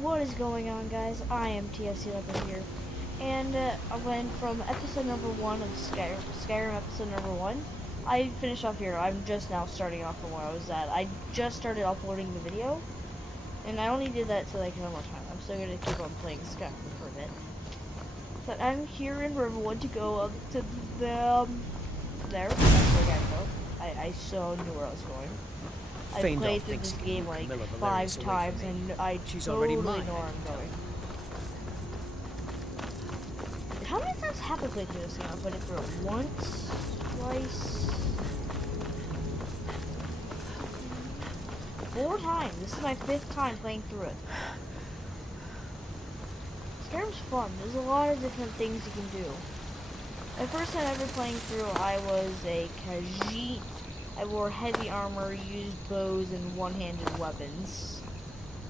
What is going on, guys? I am TFC11 here, and I went from episode number 1 of Skyrim episode number 1. I finished off here. I'm just now starting off from where I was at. I just started uploading the video, and I only did that so I can have more time. I'm still going to keep on playing Skyrim for a bit. But I'm here in Riverwood to go up to the, there. That's where I gotta go. I so knew where I was going. I played through this game like 5 times, and I totally know where I'm going. How many times have I played through this game? I played it through it once, twice, 4 times. This is my 5th time playing through it. Skyrim's fun. There's a lot of different things you can do. My first time ever playing through, I was a Khajiit. I wore heavy armor, used bows, and one-handed weapons.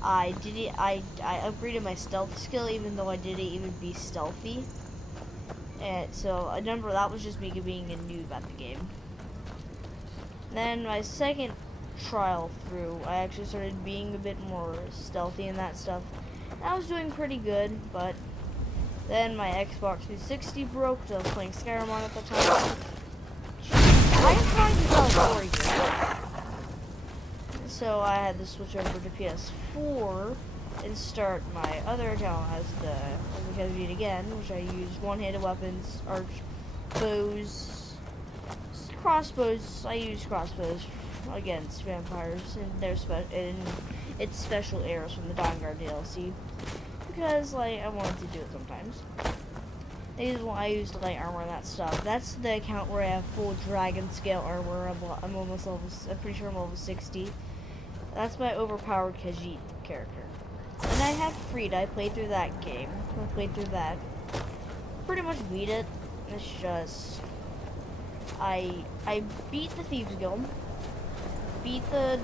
I upgraded my stealth skill, even though I didn't even be stealthy. And so I remember that was just me being a noob at the game. Then my second trial through, I actually started being a bit more stealthy and that stuff. And I was doing pretty good, but then my Xbox 360 broke, so I was playing Skyrim on at the time. I'm trying to tell a story here. So I had to switch over to PS4 and start my other account as the Khajiit again, which I use one-handed weapons, arch bows, crossbows. I use crossbows against vampires and its special arrows from the Dawnguard DLC because like I wanted to do it sometimes. I used light armor and that stuff. That's the account where I have full dragon scale armor. I'm almost level. I'm pretty sure I'm level 60. That's my overpowered Khajiit character. And I have Frida. I played through that game. I played through that. Pretty much beat it. It's just I beat the Thieves Guild. Beat the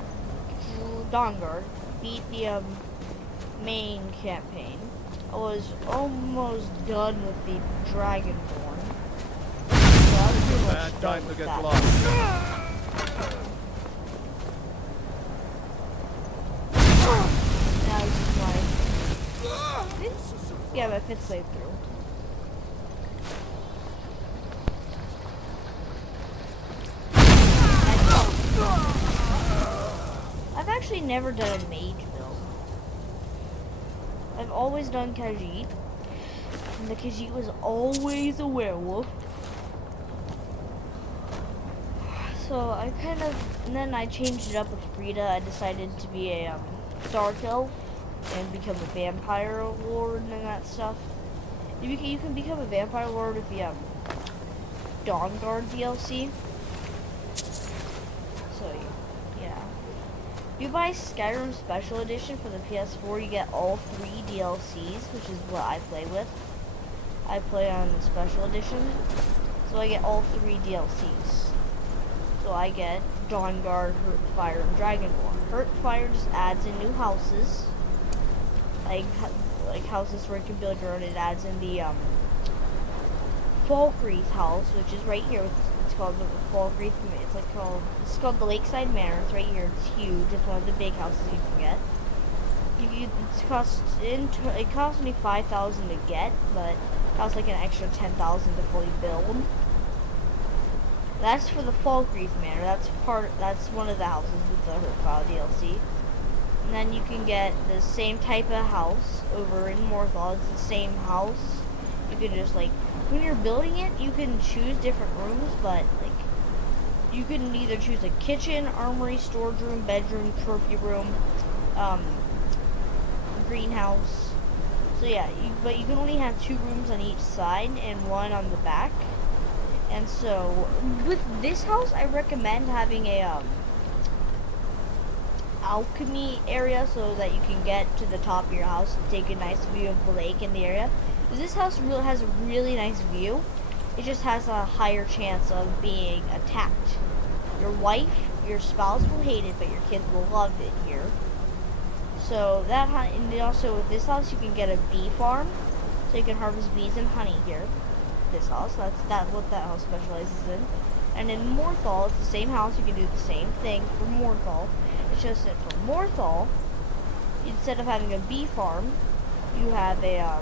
Dawnguard. Beat the main campaign. I was almost done with the Dragonborn. So I was pretty much done with that. Now this is my 5th playthrough. I've actually never done a mage build. I've always done Khajiit, and the Khajiit was always a werewolf. So I and then I changed it up with Frida. I decided to be a dark elf and become a vampire lord and that stuff. You can become a vampire lord with the Dawnguard DLC. So yeah. You buy Skyrim Special Edition for the PS4, you get all 3 DLCs, which is what I play with. I play on the Special Edition, so I get all 3 DLCs. So I get Dawnguard, Hurtfire, and Dragonborn. Hurtfire just adds in new houses, like houses where you can build your own. It adds in the Falkreath house, which is right here. It's called the Falkreath. It's called the Lakeside Manor. It's right here. It's huge. It's one of the big houses you can get. It cost me 5,000 to get, but it costs like an extra 10,000 to fully build. That's for the Falkreath Manor. That's one of the houses with the Hurtfire DLC. And then you can get the same type of house over in Morthal. It's the same house. You can just when you're building it, you can choose different rooms, but you can either choose a kitchen, armory, storage room, bedroom, trophy room, greenhouse. So yeah, but you can only have 2 rooms on each side and 1 on the back. And so with this house, I recommend having a alchemy area so that you can get to the top of your house and take a nice view of the lake in the area. This house really has a really nice view. It just has a higher chance of being attacked. Your wife, your spouse will hate it, but your kids will love it here. So and also with this house, you can get a bee farm, so you can harvest bees and honey here. This house, that's what that house specializes in. And in Morthal, it's the same house. You can do the same thing for Morthal. It's just that for Morthal, instead of having a bee farm, you have a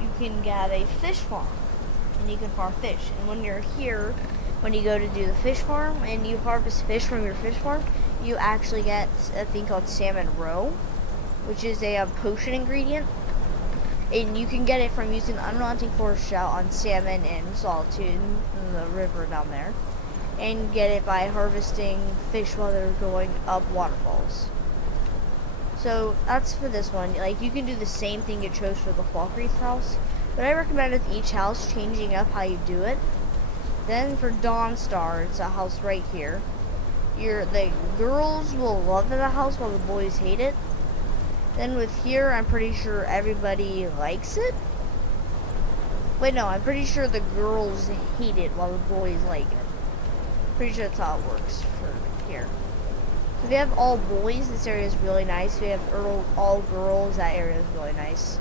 you can have a fish farm, and you can farm fish. And when you're here, when you go to do the fish farm and you harvest fish from your fish farm, you actually get a thing called salmon roe, which is a potion ingredient. And you can get it from using the unrelenting force shout on salmon in Solitude, in the river down there. And get it by harvesting fish while they're going up waterfalls. So that's for this one. Like, you can do the same thing you chose for the Falkreath house, but I recommend with each house changing up how you do it. Then for Dawnstar, it's a house right here. The girls will love the house while the boys hate it. Then with here, I'm pretty sure everybody likes it. Wait, no, I'm pretty sure the girls hate it while the boys like it. Pretty sure that's how it works for here. So if you have all boys, this area is really nice. If you have all girls, that area is really nice.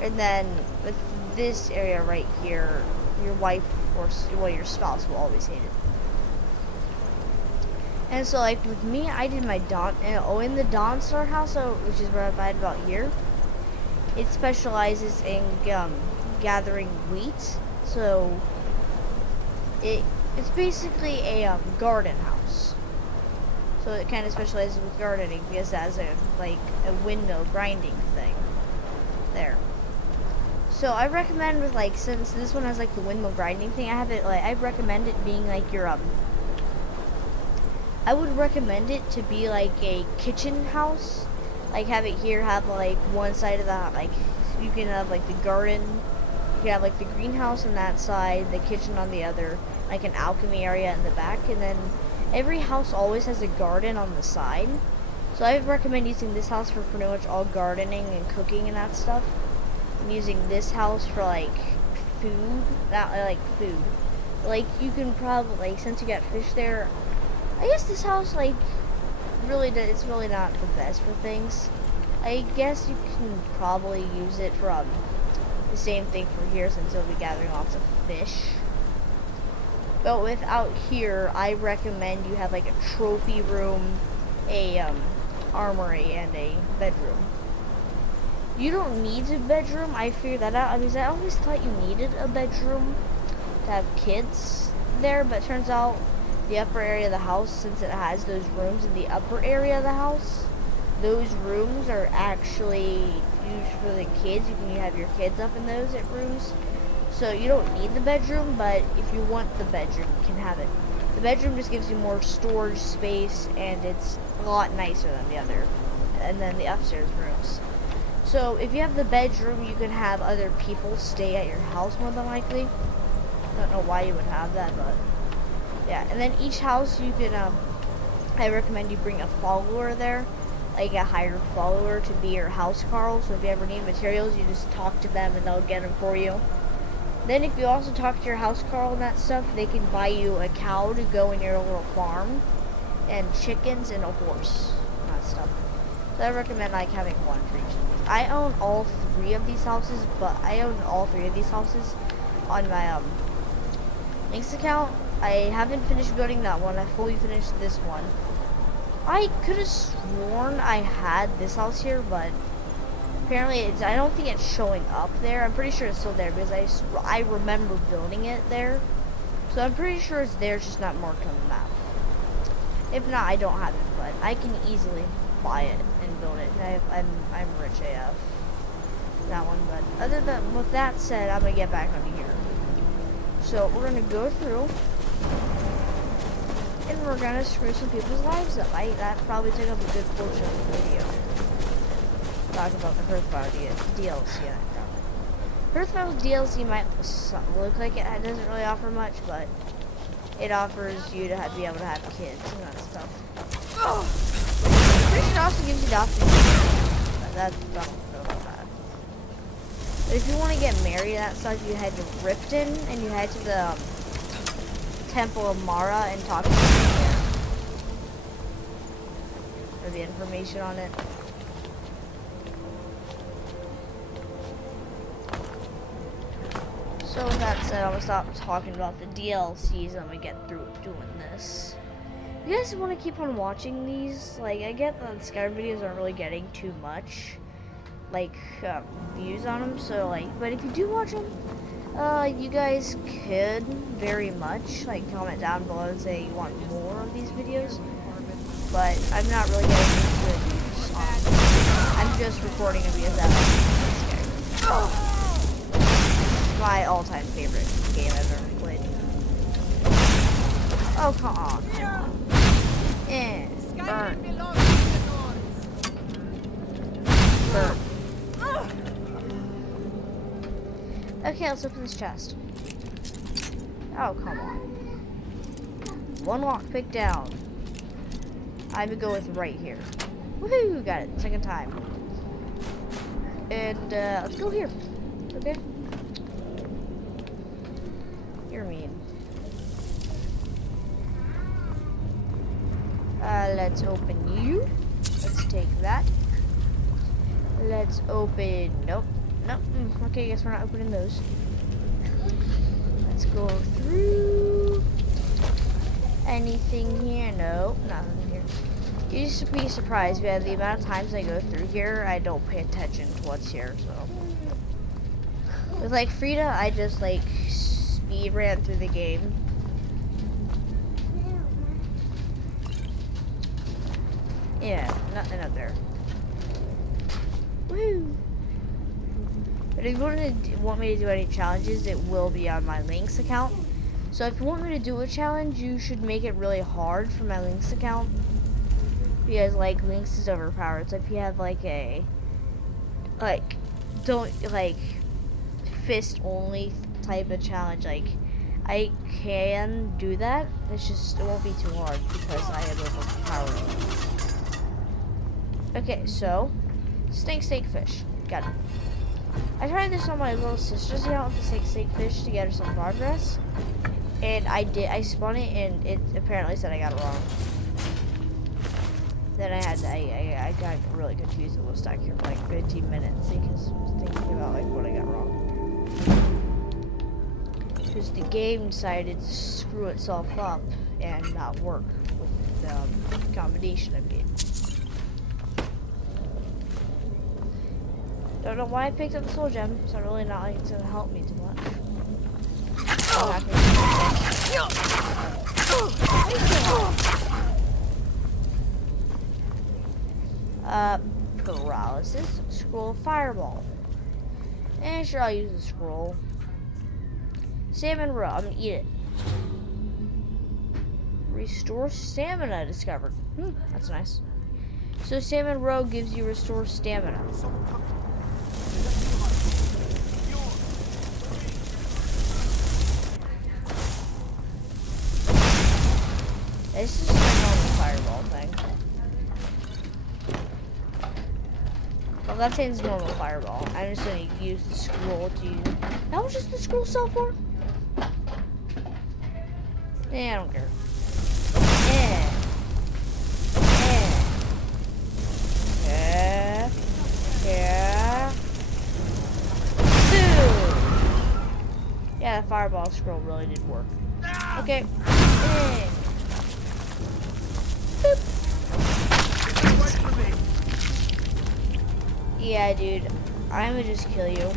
And then with this area right here, your wife or your spouse will always hate it. And so, like with me, I did my in the Dawnstar house, which is where I buy it about here. It specializes in gathering wheat, so it's basically a garden house. So it kind of specializes with gardening because it has a windmill grinding thing there. So I recommend with since this one has the windmill grinding thing, I recommend it being your I would recommend it to be like a kitchen house. Have it here, have one side of the you can have the garden, you can have the greenhouse on that side, the kitchen on the other, an alchemy area in the back, and then every house always has a garden on the side. So I recommend using this house for pretty much all gardening and cooking and that stuff. I'm using this house for food, not food. You can probably since you got fish there, I guess this house it's really not the best for things. I guess you can probably use it for the same thing for here since you'll be gathering lots of fish. But without here, I recommend you have a trophy room, a armory, and a bedroom. You don't need a bedroom. I figured that out. I always thought you needed a bedroom to have kids there, but it turns out the upper area of the house, since it has those rooms in the upper area of the house, those rooms are actually used for the kids. You can have your kids up in those rooms. So you don't need the bedroom, but if you want the bedroom, you can have it. The bedroom just gives you more storage space, and it's a lot nicer than the other, and then the upstairs rooms. So if you have the bedroom, you can have other people stay at your house more than likely. I don't know why you would have that, but yeah. And then each house you can, I recommend you bring a follower there, a hired follower to be your house Carl. So if you ever need materials, you just talk to them and they'll get them for you. Then if you also talk to your house Carl and that stuff, they can buy you a cow to go in your little farm, and chickens and a horse, and that stuff. So I recommend having one for each of these. I own all three of these houses on my Links account. I haven't finished building that one. I fully finished this one. I could have sworn I had this house here, but apparently I don't think it's showing up there. I'm pretty sure it's still there because I remember building it there. So I'm pretty sure it's there, it's just not marked on the map. If not, I don't have it, but I can easily buy it and build it. I'm rich AF. That one, but with that said, I'm gonna get back onto here. So we're gonna go through, and we're gonna screw some people's lives up. That probably took up a good portion of the video. Talk about the Hearthfire DLC. Hearthfire's DLC might look like it doesn't really offer much, but it offers you to be able to have kids and that stuff. Oh! It also gives you the option, but I don't know about that. But if you want to get married and that stuff, you head to Riften, and you head to the Temple of Mara and talk to them there for the information on it. So with that said, I'm gonna stop talking about the DLCs. I'm gonna get through doing this. you guys want to keep on watching these, like, I get that Skyrim videos aren't really getting too much, like, views on them, so, like, but if you do watch them, you guys could very much, like, comment down below and say you want more of these videos, but I'm not really getting into it. I'm just recording them because I like Skyrim. It's my all-time favorite game I've ever played. Oh, come on. Burn. Burn. Okay, let's open this chest. Oh, come on. One lockpick down. I would go with right here. Woohoo! Got it. Second time. And, let's go here. Okay? You're mean. Let's open you. Let's take that. Let's open... Nope. Nope. Okay, I guess we're not opening those. Let's go through... Anything here? Nope. Nothing here. You just be surprised by the amount of times I go through here, I don't pay attention to what's here, so. With, like, Frida, I just, like, speed ran through the game. Yeah, nothing up there. Woo! But if you want me to do any challenges, it will be on my Lynx account. So if you want me to do a challenge, you should make it really hard for my Lynx account. Because, like, Lynx is overpowered. So if you have, like, a, like, don't, like, fist only type of challenge, like, I can do that. It's just, it won't be too hard because I have overpowered. Okay, so, steak fish. Got it. I tried this on my little sister's account with the steak fish to get her some progress. And I spun it and it apparently said I got it wrong. Then I got really confused and was stuck here for like 15 minutes because I was thinking about like what I got wrong. Because the game decided to screw itself up and not work with the combination I made. Don't know why I picked up the soul gem. It's not really not like it's gonna help me too much. Paralysis, scroll, fireball. And sure, I'll use the scroll. Salmon roe, I'm gonna eat it. Restore stamina discovered. That's nice. So salmon roe gives you restore stamina. This is my normal fireball thing. Well, that seems normal fireball. I'm just gonna use the scroll to use. How much does the scroll sell for? Yeah, I don't care. Yeah. Boom! Yeah, the fireball scroll really did work. Okay. Yeah, dude. I'm gonna just kill you.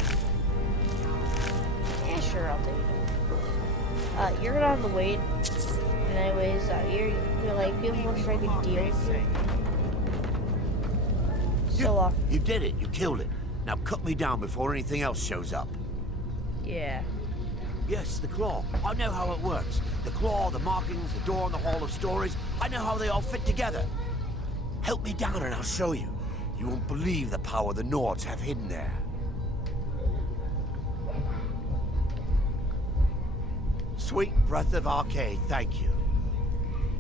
Yeah, sure, I'll take it. You're gonna have to wait. And anyways, you're like, you have more strike a deal. So, you did it. You killed it. Now cut me down before anything else shows up. Yeah. Yes, the claw. I know how it works. The claw, the markings, the door in the Hall of Stories. I know how they all fit together. Help me down and I'll show you. You won't believe the power the Nords have hidden there. Sweet breath of Arcade, thank you.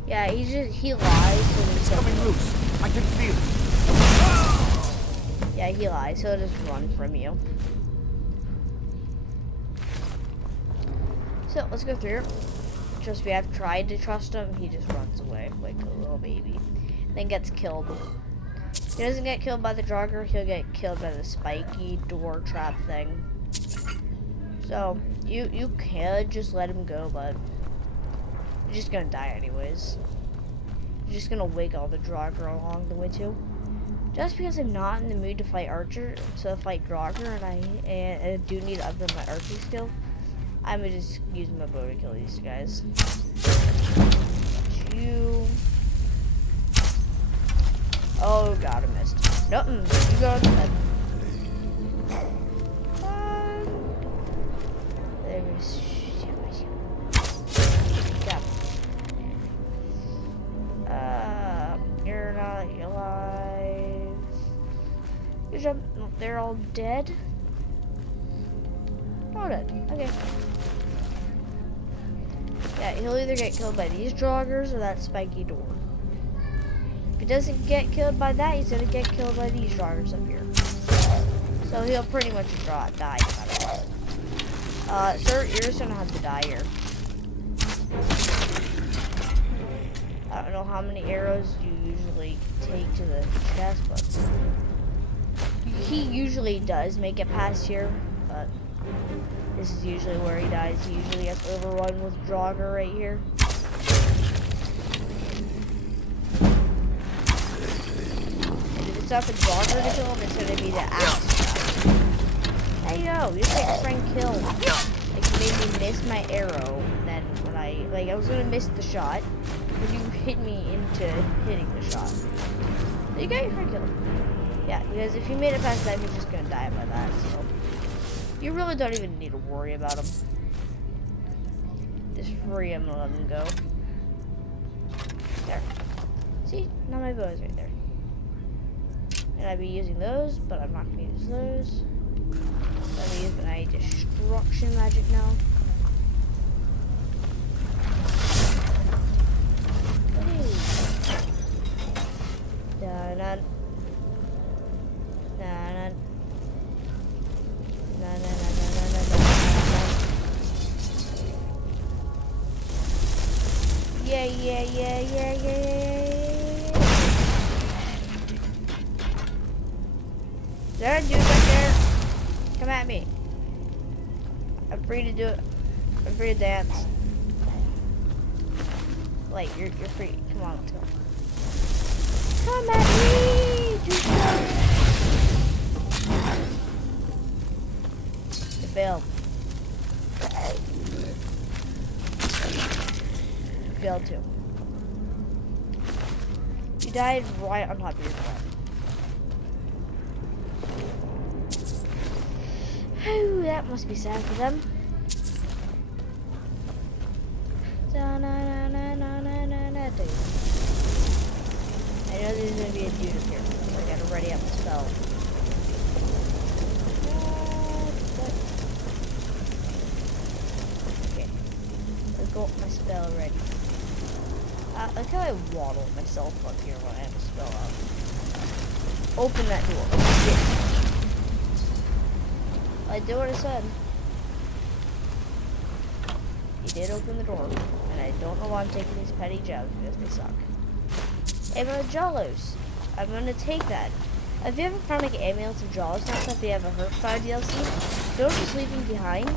Yeah, he lies. So it's coming loose. I can feel it. Yeah, he lies, so he'll just run from you. So, let's go through. Just we have tried to trust him, he just runs away like a little baby. Then gets killed. He doesn't get killed by the Draugr, he'll get killed by the spiky door trap thing. So, you could just let him go, but you're just gonna die anyways. just gonna wake all the Draugr along the way too. Just because I'm not in the mood to fight Draugr, and I do need to upgrade my archery skill, I'm gonna just use my bow to kill these guys. You. Oh god, I missed. Nope, you go to bed. There we go. You're not alive. Good job. They're all dead. All dead. Okay. Yeah, he'll either get killed by these Draugrs or that spiky door. If he doesn't get killed by that, he's gonna get killed by these Draugrs up here. So he'll pretty much die no matter what. Sir, you're just gonna have to die here. I don't know how many arrows you usually take to the chest, but he usually does make it past here, but this is usually where he dies. He usually gets overrun with Draugr right here. And if it's not the Draugr to kill him, it's gonna be the axe. Hey yo, you just get your friend killed. Like you made me miss my arrow, and then when I was gonna miss the shot, but you hit me into hitting the shot. So you got your friend killed. Yeah, because if you made it past that, he's just gonna die by that, so you really don't even need to worry about him. Just free him and let him go. There. See? Now my bow is right there. And I'd be using those, but I'm not gonna use those. I'll be using my destruction magic now. Dun-dun. Dun-dun. Yeah. Is there a dude right there? Come at me. I'm free to do it. I'm free to dance. Like, you're free. Come on, let's go. Come at me! You failed. You failed too. You died right on top of your friend. Whew, that must be sad for them. I know there's gonna be a dude up here, so I gotta ready up the spell. Okay, let's go up my spell ready. Look how I waddle myself up here when I have a spell out. Open that door. Yeah. I did what I said. He did open the door, and I don't know why I'm taking these petty jabs because they suck. Hey, but Jawlos, I'm gonna take that. If you ever found like amulets of Jawlos and stuff, they have a Hearthfire DLC. Don't just leave them behind.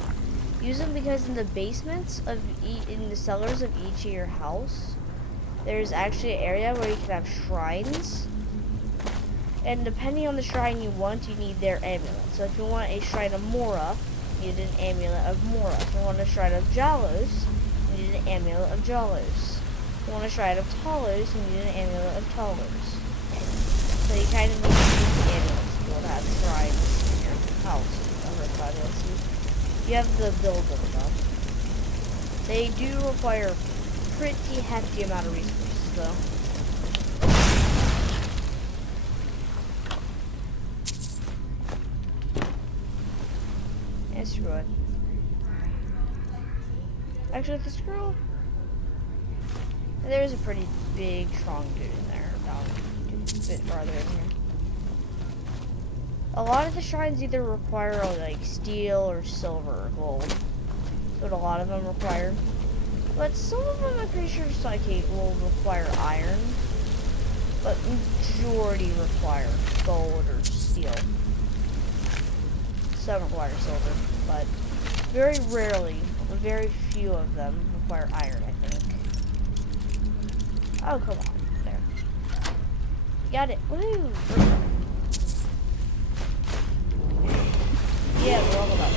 Use them because in the basements of in the cellars of each of your house, there's actually an area where you can have shrines. And depending on the shrine you want, you need their amulet. So if you want a shrine of Mora, you need an amulet of Mora. If you want a shrine of Jawlos, you need an amulet of Jawlos. If you want a shrine of Talos, you need an amulet of Talos. So you kind of need to use the amulets if you want to have shrines in your house. You have to build them though. They do require a pretty hefty amount of resources though. Screw it. Actually, the screw. There's a pretty big, strong dude in there. Down a bit farther in here. A lot of the shrines either require like steel or silver or gold. That's what a lot of them require. But some of them, I'm pretty sure, just like will require iron. But majority require gold or steel. Some require silver, but very rarely, very few of them require iron, I think. Oh, come on. Got it. Woo! Yeah, we're all about it.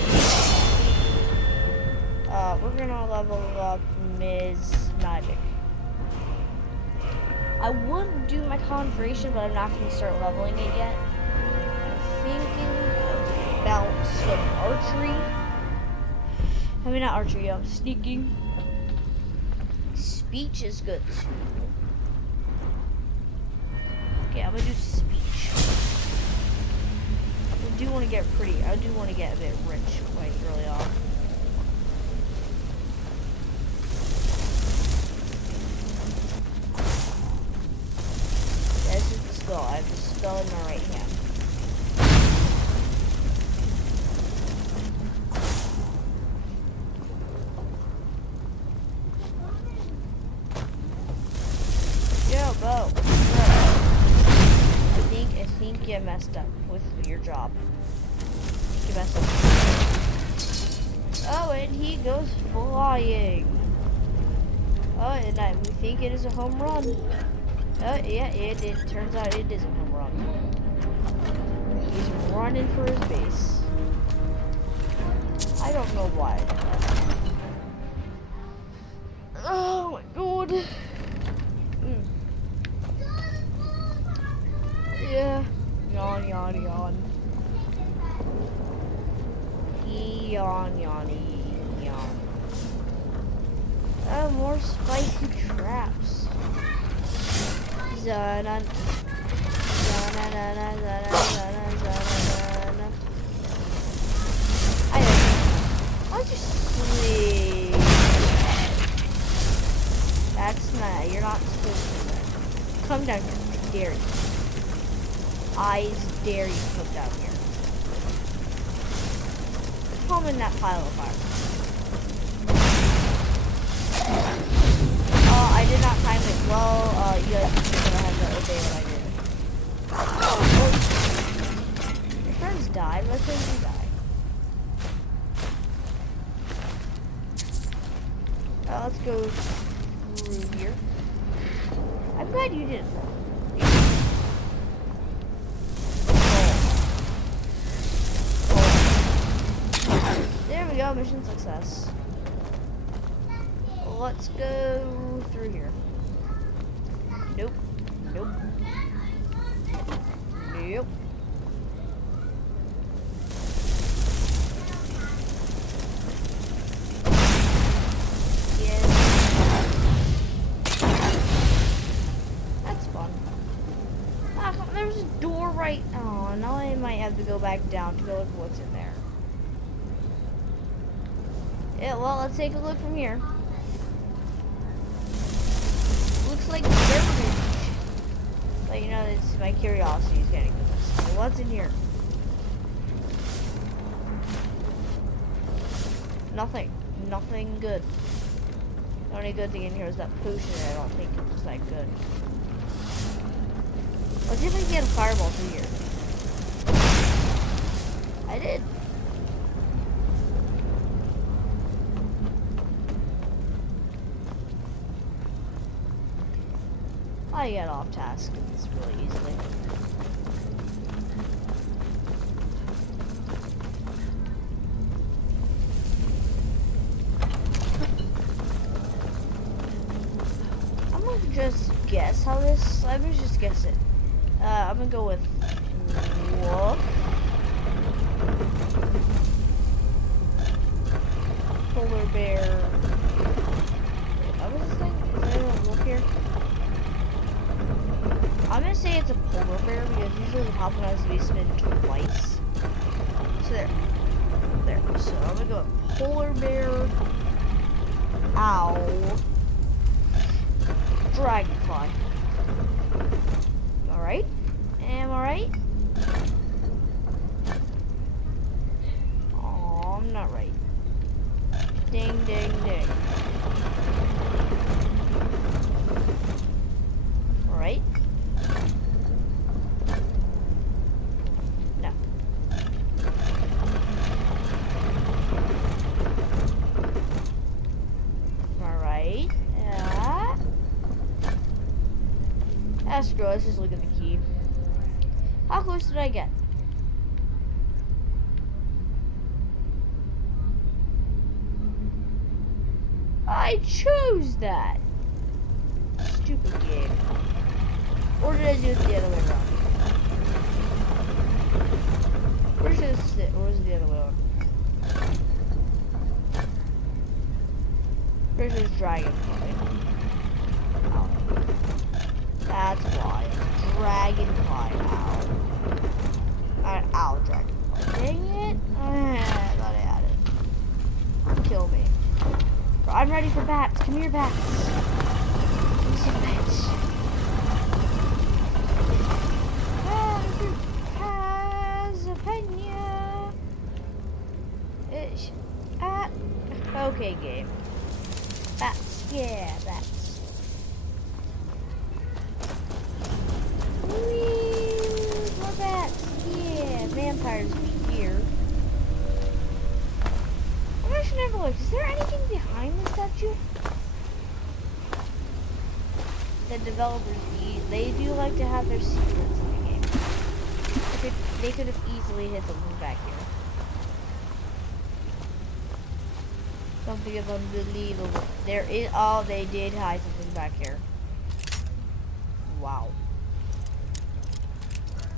We're gonna level up Ms. Magic. I would do my Conjuration, but I'm not gonna start leveling it yet. I'm thinking about some archery. I mean, not archery, sneaking. Speech is good too. Okay, I'm gonna do speech. I do want to get pretty. I do want to get a bit rich quite early on. This is the spell. I have the spell in my right hand. Yo, Bo. I think you messed up with your job. You messed up. Oh, and he goes flying. Oh, and we think it is a home run. Yeah, it turns out it is a home run. He's running for his base. I don't know why. Oh my god. Yeah. Yawn, yawn, yawn. Yawn, yawn, yawn. Oh, more spiky traps. Zanan. I'll just sleep. That's not, you're not supposed to do that. Come down here, I dare you. I dare you to come down here. Come in that pile of fire. I did not time it well. You guys are gonna have to obey what I did. Your friends died? What friends did die? Let's go through here. I'm glad you did. There we go, mission success. Let's go through here. Nope. Nope. Nope. Yes. That's fun. Ah, there's a door right. Oh, now I might have to go back down to go look what's in there. Yeah, well, let's take a look from here. Looks like garbage. But you know, it's my curiosity is getting to this. So what's in here? Nothing. Nothing good. The only good thing in here is that potion. I don't think it's that good. Let's see if I can get a fireball through here. I did. I get off task. It's really easily. I'm gonna just guess how this. Let me just guess it. I'm gonna go with wolf, polar bear. What was this thing? Is there a wolf here? I'm gonna say it's a polar bear because usually the top one has to be spin twice. So there. So I'm gonna go with polar bear, owl, dragonfly. Alright? Am I right? Oh, I'm not right. Ding, ding, ding. Alright? No. Alright. Screw it, let's just look at the key. close did I get? I chose that. Stupid game. Or did I do it the other way around? Where's this? Where's the other way around? Where's this dragonfly? Oh. That's why. Dragonfly. Ow. Ow, dragonfly. Dang it. I thought I had it. Kill me. I'm ready for bats. Come here, bats. Give me some bats. Okay, game. Bats. Yeah, bats. Whee! More bats. Yeah, vampires be here. I should never look. Is there anything behind the statue? The developers, they do like to have their secrets in the game. They could have easily hid something back here. Something of unbelievable. There is. Oh, they did hide something back here. Wow.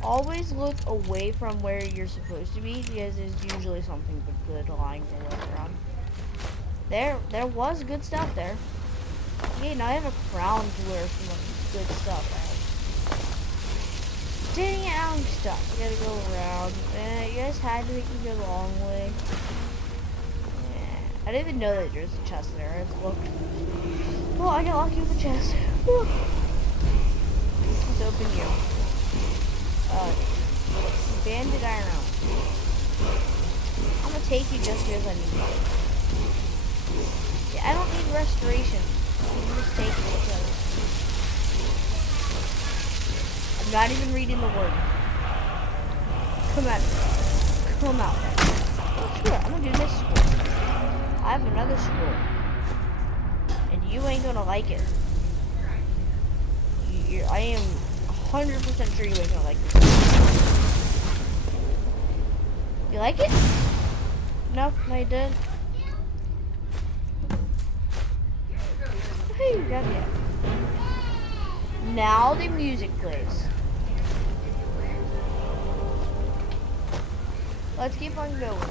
Always look away from where you're supposed to be because there's usually something good lying around. There was good stuff there. Okay, now I have a crown to wear some good stuff. Dang it, I'm stuck. I gotta go around. You guys had to make me go the long way. I didn't even know that there's a chest there. I just looked. Well, I got lucky with the chest. Let's open you. Banded iron. I'm gonna take you just because I need you. Yeah, I don't need restoration. I'm just taking it because I'm not even reading the word. Come out. Come out. Oh, screw it. I'm gonna do this scroll. I have another scroll. And you ain't gonna like it. I am 100% sure you ain't gonna like this. You like it? No, you didn't. Hey, you got it. Now the music plays. Let's keep on going.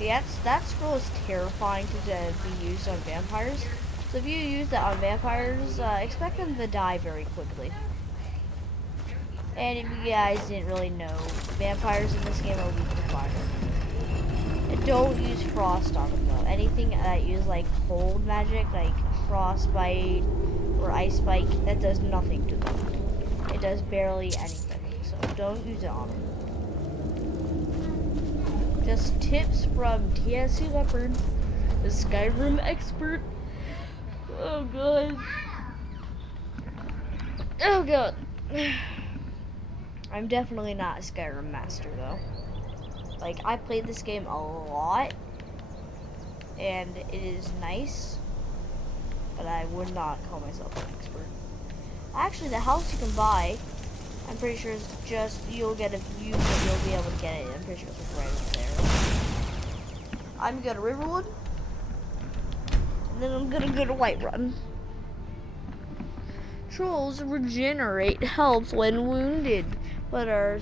Yeah, that scroll is terrifying to be used on vampires. So if you use that on vampires, expect them to die very quickly. And if you guys didn't really know, vampires in this game are weak to fire. And don't use frost on them though. Anything that use like cold magic, like frostbite or ice spike, that does nothing to them. It does barely anything. So don't use it on them. Just tips from TSC Leopard, the Skyrim expert. Oh god. Oh god. I'm definitely not a Skyrim master though. Like, I played this game a lot, and it is nice, but I would not call myself an expert. Actually, the house you can buy, I'm pretty sure it's just, you'll get a view, but you'll be able to get it. I'm pretty sure it's right over there. I'm gonna Riverwood, and then I'm gonna go to Whiterun. Trolls regenerate health when wounded, but are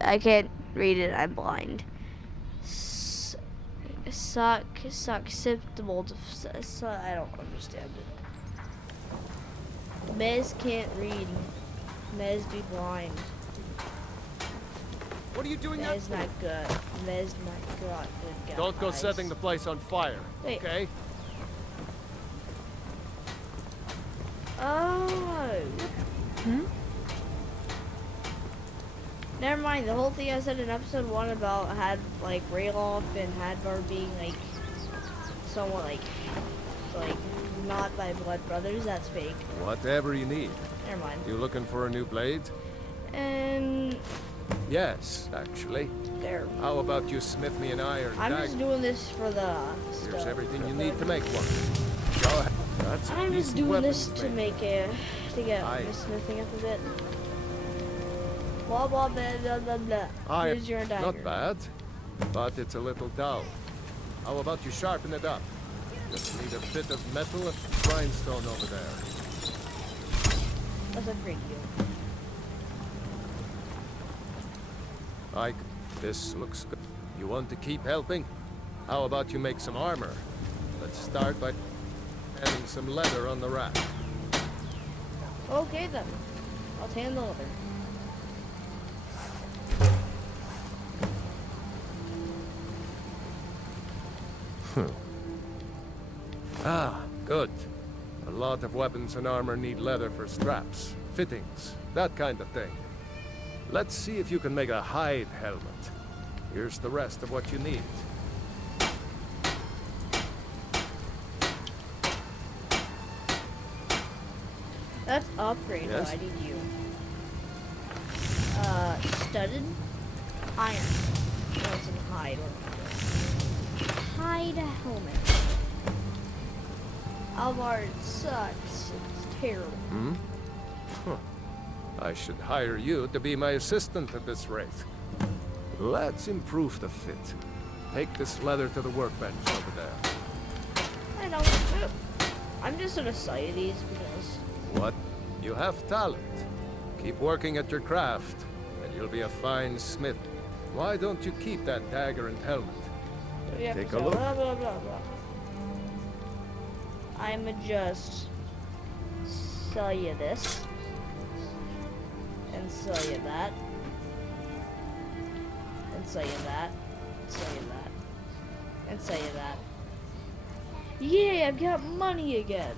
I can't read it, I'm blind. Susceptible to, I don't understand it. Mez can't read. Mez be blind. What are you doing that Mez for? not good. Mez not good. Don't go setting the place on fire, Wait. okay? Oh. Never mind, the whole thing I said in episode 1 about like Rayloff and Hadvar being like somewhat like not by blood brothers, that's fake. Whatever you need. Never mind. You looking for a new blade? And Yes, actually. there. How about you smith me an iron I'm dagger? just doing this for the Here's stuff. everything you need to make one. Go ahead. That's a I'm just decent doing weapon this to make. get Aye. my smithing up a bit. Blah, blah, blah, blah, blah, blah. Iron. Here's your dagger. Not bad, but it's a little dull. How about you sharpen it up? Just need a bit of metal and grindstone over there. That's a great deal. Ike, this looks good. You want to keep helping? How about you make some armor? Let's start by adding some leather on the rack. Okay then. I'll tan the leather. Ah, good. A lot of weapons and armor need leather for straps, fittings, that kind of thing. Let's see if you can make a hide helmet. Here's the rest of what you need. That's upgrade. Yes? Oh, I need you. Studded iron. That's in hide. Hide helmet. Alvard sucks. It's terrible. Hmm? Huh. I should hire you to be my assistant at this rate. Let's improve the fit. Take this leather to the workbench over there. I know. I'm just gonna sell you these because What? You have talent. Keep working at your craft, and you'll be a fine smith. Why don't you keep that dagger and helmet? we have Take to a sell look. blah blah blah blah. I'ma just sell you this. And sell you that. And sell you that. And sell you that. And sell you that. Yay, I've got money again.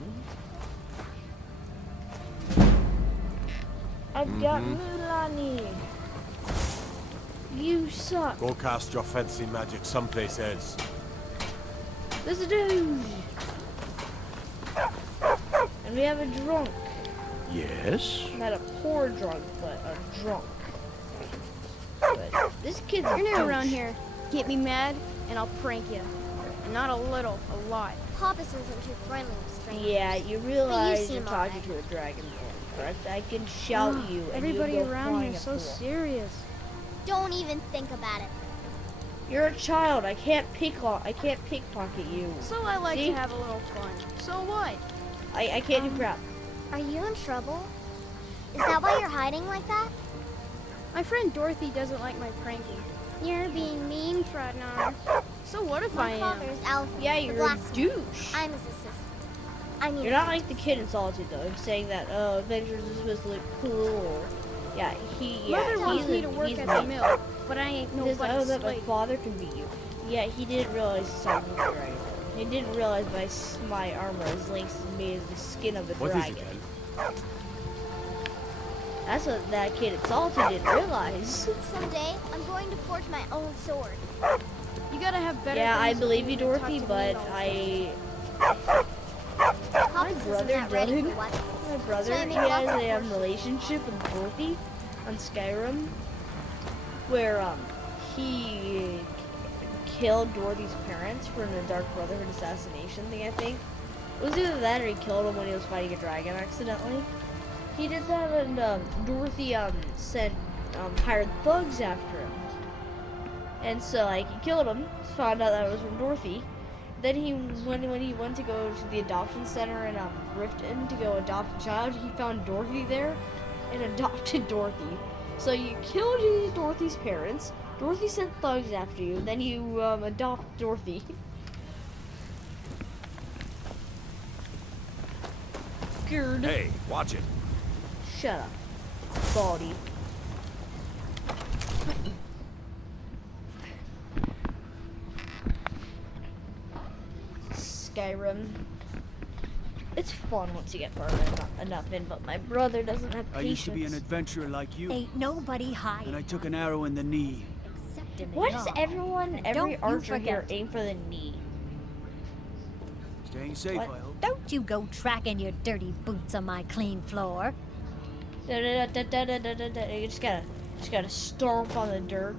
I've got money. You suck. Go cast your fancy magic someplace else. There's a dude. And we have a drunk. Yes? Not a poor drunk, but a drunk. But this kid's a You're new douche. around here. Get me mad, and I'll prank you. And not a little, a lot. Poppus isn't too friendly with strangers. Yeah, you realize you're seem talking alright. to a dragonborn, correct? I can shout you and Everybody you'll go around flying here is at so the wall. serious. Don't even think about it. You're a child. I can't pickpocket you. So I like See? to have a little fun. So what? I can't do crap. Are you in trouble? Is that why you're hiding like that? My friend Dorothy doesn't like my pranking. You're being mean, Frednar. So what if I My am? father's Alfie, Yeah, the you're a blacksmith. douche. I'm his assistant. I mean, You're not like the kid in Solitude though, saying that Avengers is supposed to look cool. Yeah, Mother wants he's me a- to work he's at a- the mill, but I ain't He says, nobody's oh, that my slave. father can beat you. Yeah, he didn't realize he's talking to the dragon. He didn't realize my armor is links made of the skin of the What is dragon. it then? That's what that kid at Solitude didn't realize. someday I'm going to forge my own sword. You gotta have better. Yeah, I things to believe do you, than talk Dorothy, to me but all the I... Poppus isn't brother that ready Doug? for weapons. My brother, So I he make has lots of a horseshoes. relationship with Dorothy on Skyrim, where he killed Dorothy's parents for the Dark Brotherhood assassination thing, I think. It was either that or he killed him when he was fighting a dragon accidentally. He did that, and Dorothy sent hired thugs after him, and so like he killed him. Found out that it was from Dorothy. Then when he went to go to the adoption center in Riften to go adopt a child, he found Dorothy there and adopted Dorothy. So you killed Dorothy's parents. Dorothy sent thugs after you. Then you adopt Dorothy. Good. Hey, watch it. Shut up, Baldy. Skyrim. It's fun once you get far enough in, but my brother doesn't have patience. I used to be an adventurer like you, Ain't nobody hiding. and I took an arrow in the knee. Except in the Why does yard. everyone, And every don't you archer here forget. aim for the knee? Staying safe, What? I hope. Don't you go tracking your dirty boots on my clean floor. You just gotta stomp on the dirt.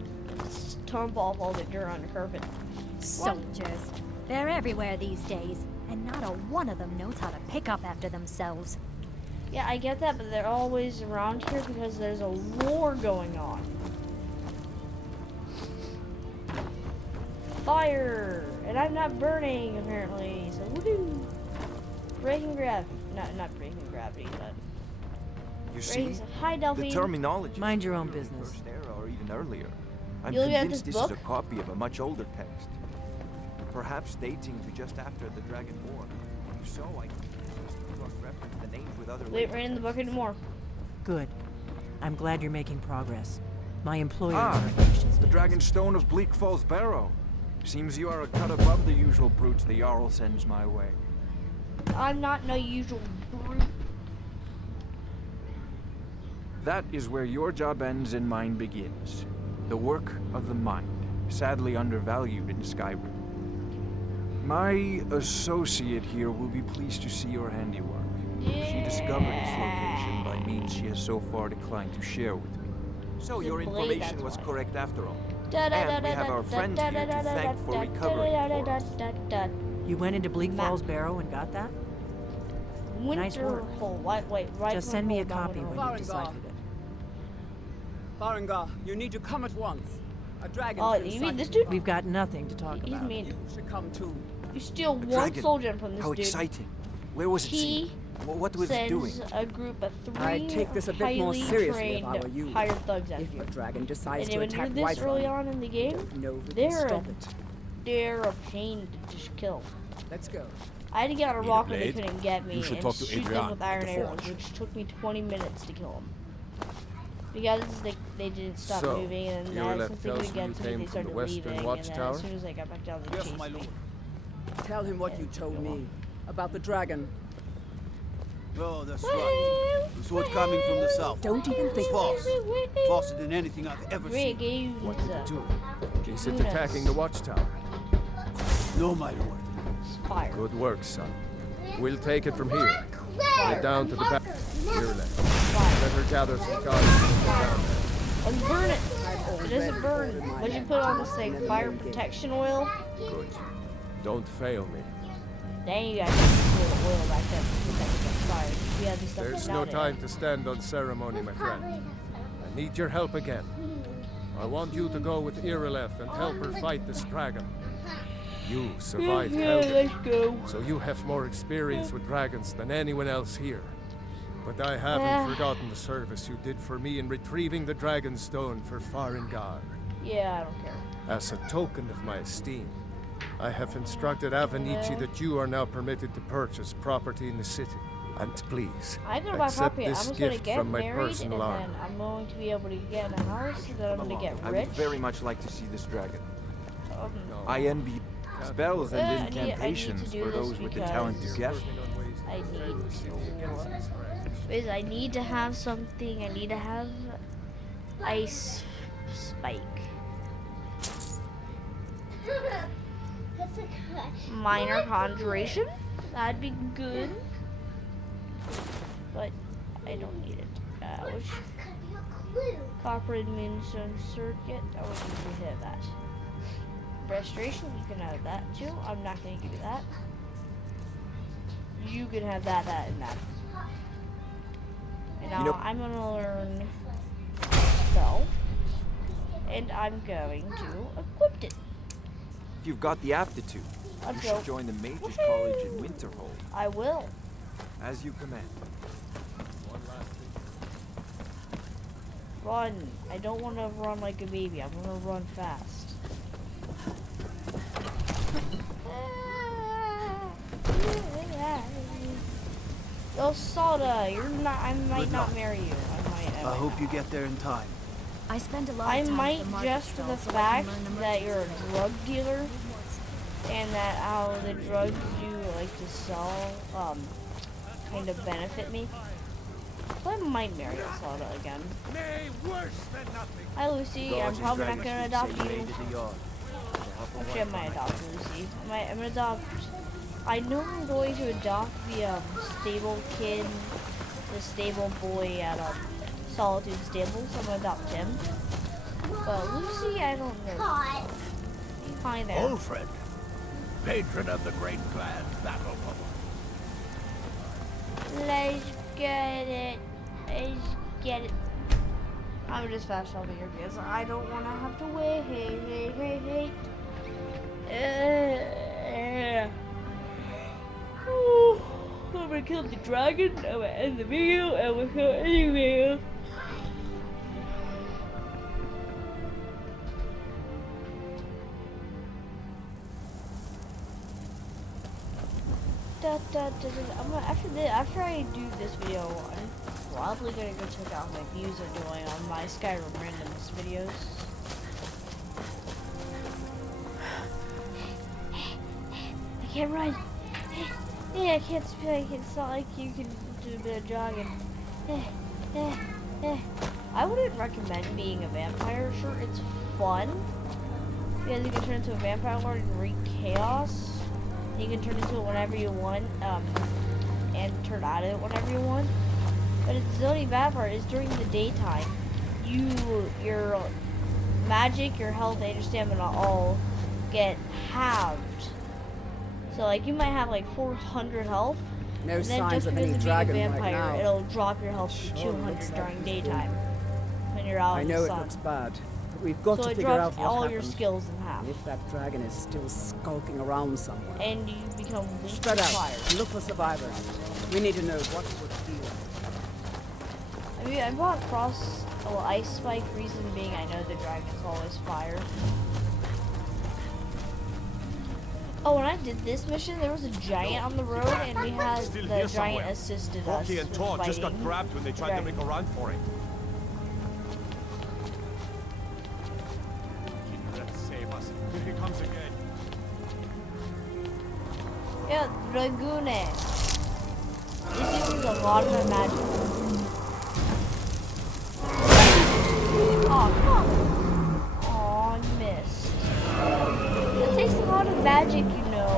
Stomp off all the dirt on the carpet. Soldiers. They're everywhere these days, and not a one of them knows how to pick up after themselves. Yeah, I get that, but they're always around here because there's a war going on. Fire! And I'm not burning, apparently, so woohoo! Breaking gravity. Not breaking gravity, but... You see, Hi, the Delphine. terminology. Mind your own from the business. First era or even earlier. I'm You looking at convinced this this is book? a copy of a much older text. Perhaps dating to just after the Dragon War. If so, I can just cross-reference the names with other Wait, later right in the book texts. anymore. Good. I'm glad you're making progress. My employer is Ah, anxious. the Dragonstone of Bleak Falls Barrow. Seems you are a cut above the usual brutes the Jarl sends my way. I'm not no usual brute. That is where your job ends and mine begins. The work of the mind, sadly undervalued in Skyrim. My associate here will be pleased to see your handiwork. She discovered its location by means she has so far declined to share with me. So The your blade, information that's was why. correct after all. And we have our friend here to thank for recovering for us. You went into Bleak Map. Falls Barrow and got that? Nice work. Winterhold. Wait, right. Just send me a copy when Farengar. you've deciphered it. Farengar, you need to come at once. A dragon. Oh, you mean this dude? We've got nothing to talk He's about. mean. You should come too. You steal A one dragon. soldier from this How dude. exciting. Where was it He seen? What was it doing? sends a group of 3 I'd take this a bit more highly seriously if trained I were you. hired thugs If after you. a dragon decides And to when you attack do this early Whiterun, on in the game, don't know who can they're stop it. they're a pain to just kill. Let's go. I had to get on a Need a rock when they blade? couldn't get me You should and talk to shoot them Adrian with at iron the arrows, forge. which took me 20 minutes to kill them. Because they didn't stop So, moving, and Eurolef since they tells couldn't you get you to me, came they from started the western leaving, and then watchtower? as soon as I got back down, they Yes, chased my me. lord. Tell him what you told me about the dragon. Oh, that's right. The sword coming from the south. Don't even It's think. false. Falser than anything I've ever seen. What did it do? Is it attacking the watchtower? No, my lord. Fire. Good work, son. We'll take it from here. Head down to the back. Eurolef. Let her gather some guards. Let's burn it. I've It doesn't already burn. ordered my What'd you men put on to this thing? and Fire then protection oil? Good. Don't fail me. Dang, you guys put oil back there to protect against fire. We have this stuff There's no nowadays. time to stand on ceremony, my friend. I need your help again. I want you to go with Eurolef and help her fight this dragon. You survived Helgen, let's go. so you have more experience with dragons than anyone else here. But I haven't forgotten the service you did for me in retrieving the Dragon Stone for Farengar. Yeah, I don't care. As a token of my esteem, I have instructed Avenici that you are now permitted to purchase property in the city. And please, I'm gonna buy accept property. I'm this just gonna gift get from my married, and personal then arm. I'm going to be able to get a house, and then I'm Come gonna get along. I rich. would very much like to see this dragon. Um, I envy spells I need and to incantations do for this those with the talent to because guess. I need to. Because I need to have something. I need to have ice spike. Minor conjuration. That'd be good. But I don't need it. Which copper admission circuit. I would need to hit that. Restoration, you can have that too. I'm not gonna give you that. You can have that, and that. And now I'm gonna learn spell. And I'm going to equip it. If you've got the aptitude, you Let's should go. join the Mages College in Winterhold. I will. As you command. Run. I don't want to run like a baby. I want to run fast. Yo, Sada, you're not. I might Good not luck. marry you. I hope you get there in time. I spend a lot I of time might at the market just for stall the so I fact can learn the that you're a merchant's drug dealer, and that how the drugs you like to sell kind of benefit me. So I might marry Sada again. Hi Lucy, I'm Guards and probably not dragons gonna should adopt say you. nay to the yard. Actually, I might adopt Lucy. I'm gonna adopt. I know I'm going to adopt the stable kid, the stable boy at Solitude Stables. I'm gonna adopt him. But Lucy, I don't know. Hi there. Old friend, patron of the great clan Battle. Let's get it. I just get it. I'm just fast traveling here because I don't want to have to wait. I'm gonna kill the dragon. I'm gonna end the video. And we'll kill any video. I'm gonna, after I do this video, I'm probably gonna go check out my views I'm doing on my Skyrim randomness videos. I can't run. Yeah, I can't speak. It's not like you can do a bit of jogging. I wouldn't recommend being a vampire. Sure, it's fun because you can turn into a vampire lord and wreak chaos. You can turn into it whenever you want, and turn out of it whenever you want. But it's only vampire is during the daytime. Your magic, your health, and your stamina all get halved. So like you might have like 400 health, No and then signs just of because any of being a dragon vampire, right now. it'll drop your health to Sure 200 looks like during he's daytime when you're out I in know the it sun. looks bad, but we've got So to it figure out drops what all happened. your skills in half, If that dragon is still skulking around somewhere. and you become weak Spread to out. fire. Look for survivors. We need to know what would heal. I mean, I bought ice spike. Reason being, I know the dragon's always fire. Oh, when I did this mission, there was a giant on the road, and we had Still the here giant somewhere. assisted us Rocky and with Todd just got fighting grabbed when they the tried to dragon. make a run for it. Let's save us. Here he comes again. Yeah, Dragune. This uses a lot of my magic. Oh, come on. Aw, you missed. It takes a lot of magic, you know.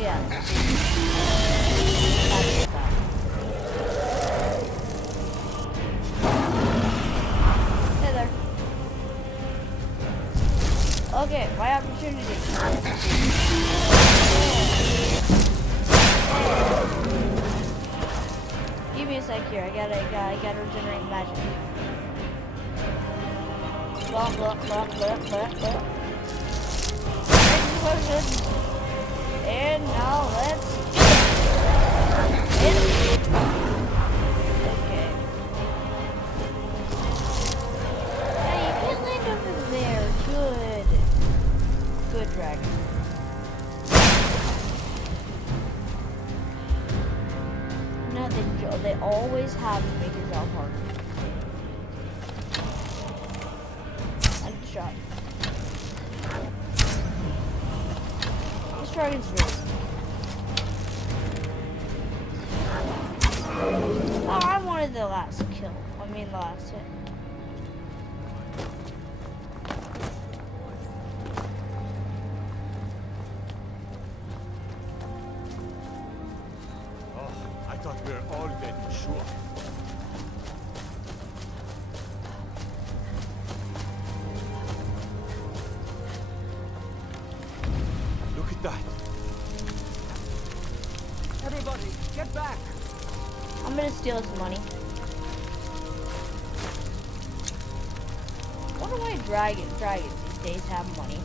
Yeah. That's that. Hey there. Okay, my opportunity. Give me a sec here. I gotta regenerate magic. Blah blah blah blah blah blah. And now let's hit it. Okay. Hey, you can land over there. Good. Good dragon. No, they always have to make your job harder. Good shot. This dragon's real. Oh, I wanted the last kill. I mean the last hit. Oh, I thought we were all dead for sure. Look at that. Everybody, get back! I'm gonna steal his money. Wonder why dragons these days have money.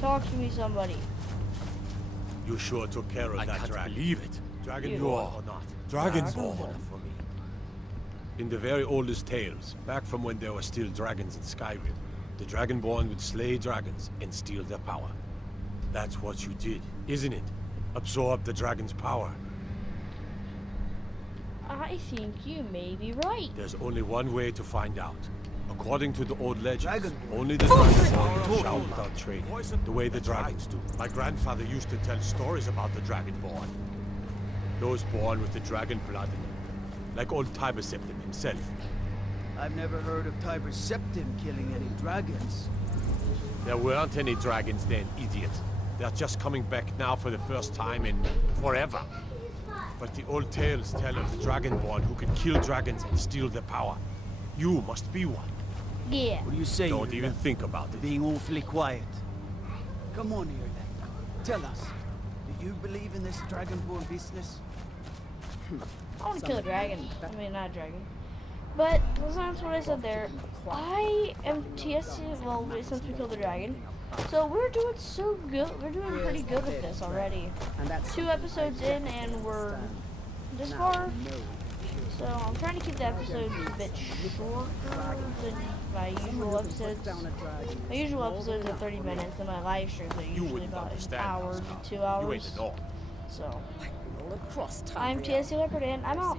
Talk to me, somebody. You sure took care of I that can't dragon. believe it. Dragonborn or not? Dragonborn. For me. In the very oldest tales, back from when there were still dragons in Skyrim, the Dragonborn would slay dragons and steal their power. That's what you did, isn't it? Absorb the dragon's power. I think you may be right. There's only one way to find out. According to the old legends, Dragonborn. only the Dragonborn can shout without training, the way the dragons do. My grandfather used to tell stories about the Dragonborn. Those born with the dragon blood in them, like old Tiber Septim himself. I've never heard of Tiber Septim killing any dragons. There weren't any dragons then, idiot. They're just coming back now for the first time in forever. But the old tales tell of the Dragonborn who can kill dragons and steal their power. You must be one. Yeah. What do you say? Don't even think about it. Being awfully quiet. Come on here, then. Tell us. Do you believe in this Dragonborn business? I want to kill a dragon. I mean, not a dragon. But that's what I said there. I am TSC, well, since we killed the dragon. So we're doing so good. We're doing pretty good with this already. 2 episodes in, and we're this far. So I'm trying to keep the episodes a bit shorter than my usual episodes. My usual episodes are 30 minutes, and my live streams are usually about an hour to 2 hours. So I'm TSC Leopard, and I'm out.